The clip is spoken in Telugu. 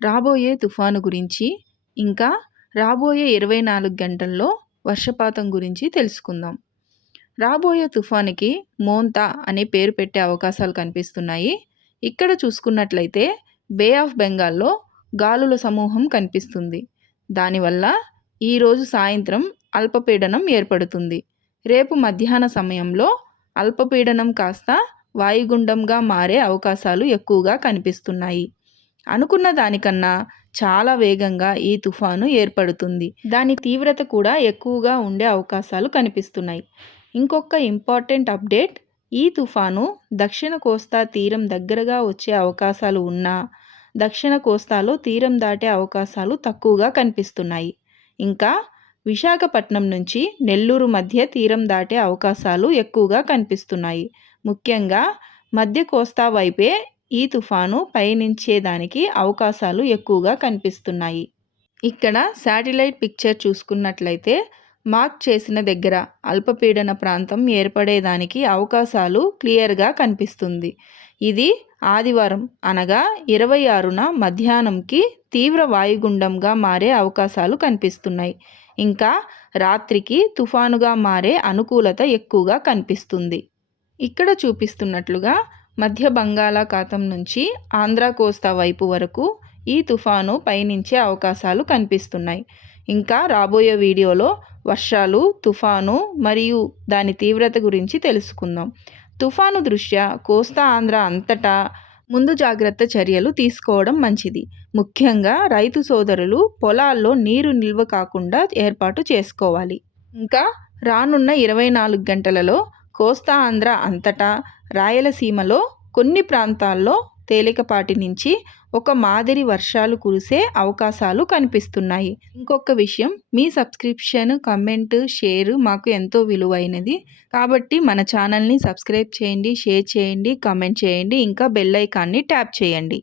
రాబోయే తుఫాను గురించి ఇంకా రాబోయే ఇరవై నాలుగు గంటల్లో వర్షపాతం గురించి తెలుసుకుందాం. రాబోయే తుఫానుకి మోంతా అనే పేరు పెట్టే అవకాశాలు కనిపిస్తున్నాయి. ఇక్కడ చూసుకున్నట్లయితే బే ఆఫ్ బెంగాల్లో గాలుల సమూహం కనిపిస్తుంది. దానివల్ల ఈరోజు సాయంత్రం అల్పపీడనం ఏర్పడుతుంది. రేపు మధ్యాహ్న సమయంలో అల్పపీడనం కాస్త వాయుగుండంగా మారే అవకాశాలు ఎక్కువగా కనిపిస్తున్నాయి. అనుకున్న దానికన్నా చాలా వేగంగా ఈ తుఫాను ఏర్పడుతుంది. దాని తీవ్రత కూడా ఎక్కువగా ఉండే అవకాశాలు కనిపిస్తున్నాయి. ఇంకొక ఇంపార్టెంట్ అప్డేట్ ఈ తుఫాను దక్షిణ కోస్తా తీరం దగ్గరగా వచ్చే అవకాశాలు ఉన్నా దక్షిణ కోస్తాలో తీరం దాటే అవకాశాలు తక్కువగా కనిపిస్తున్నాయి. ఇంకా విశాఖపట్నం నుంచి నెల్లూరు మధ్య తీరం దాటే అవకాశాలు ఎక్కువగా కనిపిస్తున్నాయి. ముఖ్యంగా మధ్య కోస్తా వైపే ఈ తుఫాను పయనించేదానికి అవకాశాలు ఎక్కువగా కనిపిస్తున్నాయి. ఇక్కడ శాటిలైట్ పిక్చర్ చూసుకున్నట్లయితే మార్క్ చేసిన దగ్గర అల్పపీడన ప్రాంతం ఏర్పడేదానికి అవకాశాలు క్లియర్గా కనిపిస్తుంది. ఇది ఆదివారం అనగా ఇరవై ఆరున మధ్యాహ్నంకి తీవ్ర వాయుగుండంగా మారే అవకాశాలు కనిపిస్తున్నాయి. ఇంకా రాత్రికి తుఫానుగా మారే అనుకూలత ఎక్కువగా కనిపిస్తుంది. ఇక్కడ చూపిస్తున్నట్లుగా మధ్య బంగాళాఖాతం నుంచి ఆంధ్ర కోస్తా వైపు వరకు ఈ తుఫాను పయనించే అవకాశాలు కనిపిస్తున్నాయి. ఇంకా రాబోయే వీడియోలో వర్షాలు తుఫాను మరియు దాని తీవ్రత గురించి తెలుసుకుందాం. తుఫాను దృష్ట్యా కోస్తా ఆంధ్ర అంతటా ముందు జాగ్రత్త చర్యలు తీసుకోవడం మంచిది. ముఖ్యంగా రైతు సోదరులు పొలాల్లో నీరు నిల్వ కాకుండా ఏర్పాటు చేసుకోవాలి. ఇంకా రానున్న ఇరవై నాలుగు గంటలలో కోస్తా ఆంధ్ర అంతటా రాయలసీమలో కొన్ని ప్రాంతాల్లో తేలికపాటి నుంచి ఒక మాదిరి వర్షాలు కురిసే అవకాశాలు కనిపిస్తున్నాయి. ఇంకొక విషయం మీ సబ్స్క్రిప్షన్ కమెంట్ షేర్ మాకు ఎంతో విలువైనది. కాబట్టి మన ఛానల్ని సబ్స్క్రైబ్ చేయండి షేర్ చేయండి కమెంట్ చేయండి ఇంకా బెల్ ఐకాన్ని ట్యాప్ చేయండి.